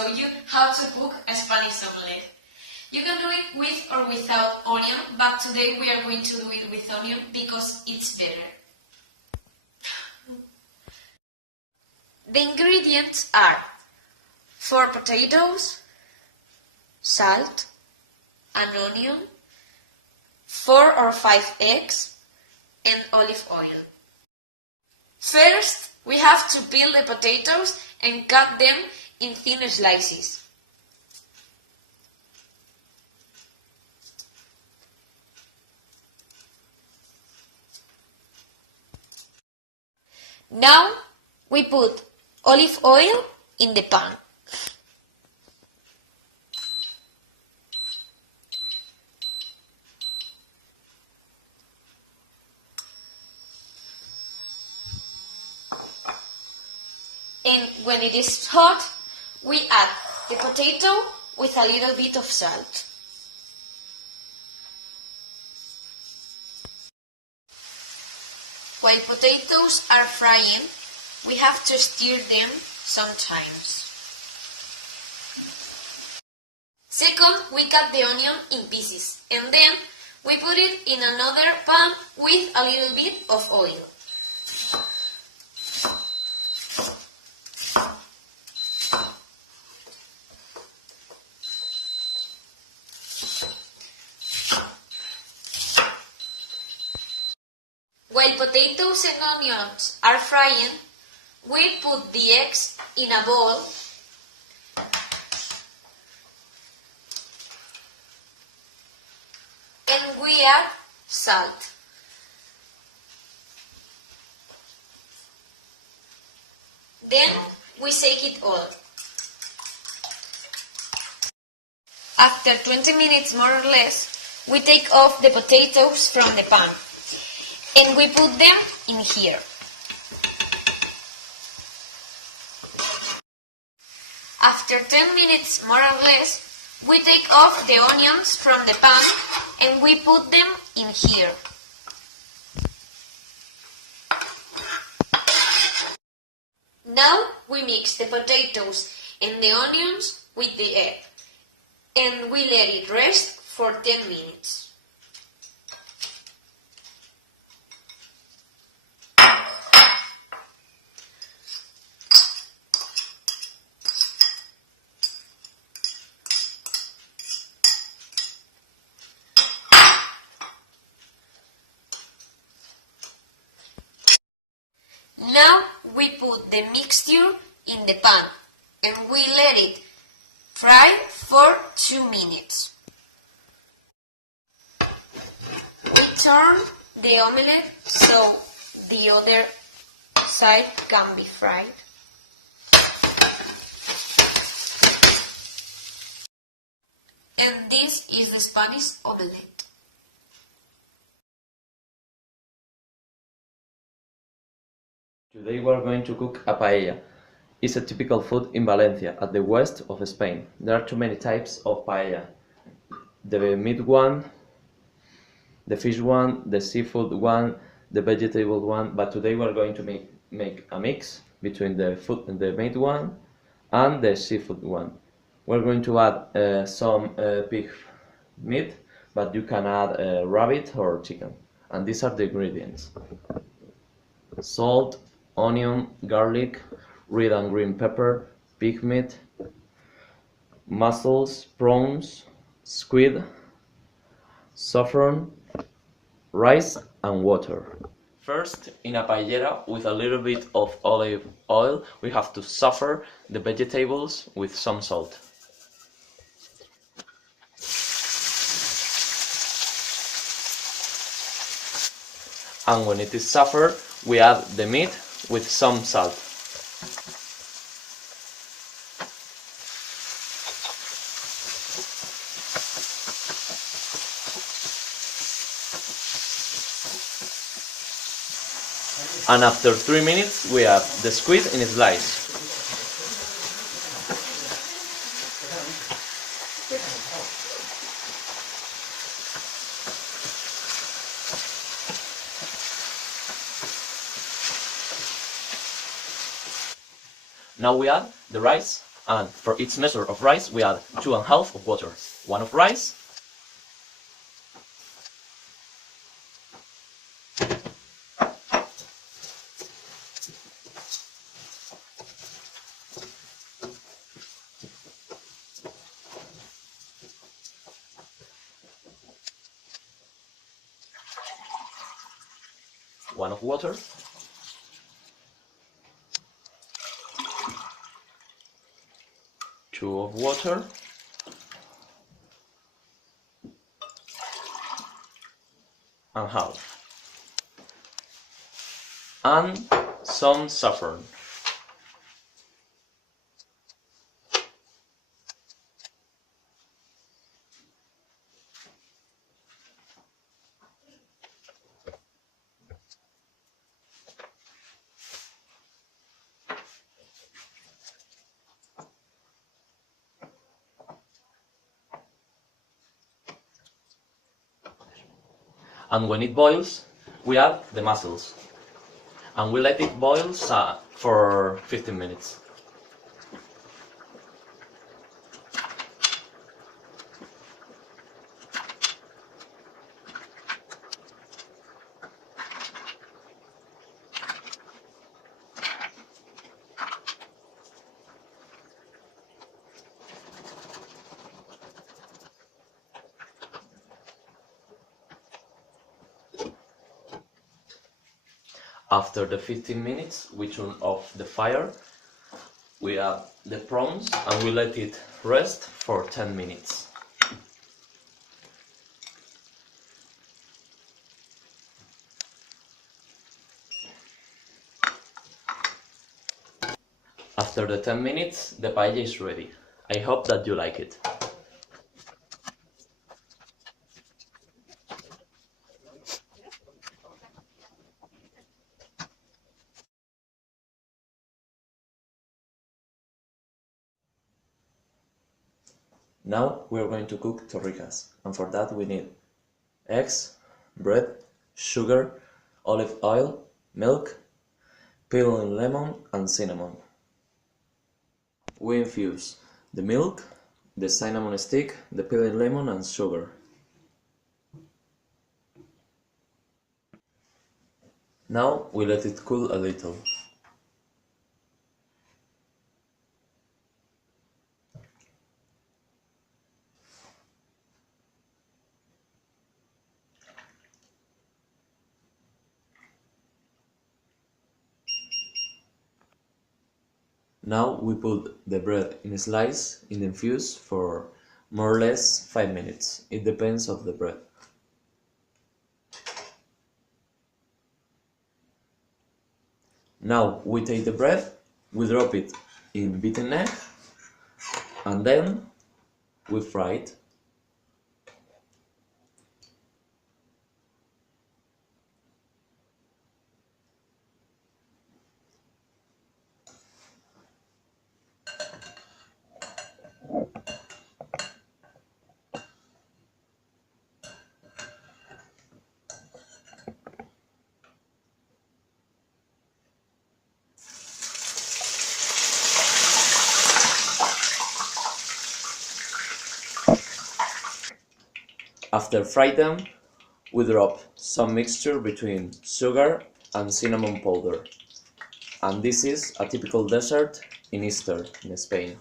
show you how to cook a Spanish omelette. You can do it with or without onion, but today we are going to do it with onion because it's better. The ingredients are 4 potatoes, salt, an onion, 4 or 5 eggs, and olive oil. First, we have to peel the potatoes and cut them in thin slices. Now, we put olive oil in the pan. And when it is hot, we add the potato with a little bit of salt. While potatoes are frying, we have to stir them sometimes. Second, we cut the onion in pieces, and then we put it in another pan with a little bit of oil. While potatoes and onions are frying, we put the eggs in a bowl and we add salt. Then we shake it all. After 20 minutes more or less, we take off the potatoes from the pan. And we put them in here. After 10 minutes more or less, we take off the onions from the pan and we put them in here. Now we mix the potatoes and the onions with the egg and we let it rest for 10 minutes. Now we put the mixture in the pan and we let it fry for 2 minutes. We turn the omelette so the other side can be fried. And this is the Spanish omelette. Today we are going to cook a paella. It's a typical food in Valencia, at the west of Spain. There are too many types of paella. The meat one, the fish one, the seafood one, the vegetable one, but today we are going to make a mix between the meat one and the seafood one. We're going to add some pig meat, but you can add rabbit or chicken. And these are the ingredients: salt, onion, garlic, red and green pepper, pig meat, mussels, prawns, squid, saffron, rice and water. First, in a paellera with a little bit of olive oil, we have to soften the vegetables with some salt. And when it is softened, we add the meat with some salt. And after 3 minutes, we add the squid in a slice. Now we add the rice and for each measure of rice we add 2.5 of water, 1 of rice, one of water, two of water, and half, and some saffron. And when it boils, we add the mussels, and we let it boil for 15 minutes. After the 15 minutes, we turn off the fire, we add the prawns, and we let it rest for 10 minutes. After the 10 minutes, the paella is ready. I hope that you like it. Now we are going to cook torrijas, and for that we need eggs, bread, sugar, olive oil, milk, peeling lemon and cinnamon. We infuse the milk, the cinnamon stick, the peeling lemon and sugar. Now we let it cool a little. Now we put the bread in a slice in the infuse for more or less 5 minutes. It depends of the bread. Now we take the bread, we drop it in beaten egg, and then we fry it. After fry them, we drop some mixture between sugar and cinnamon powder. And this is a typical dessert in Easter in Spain.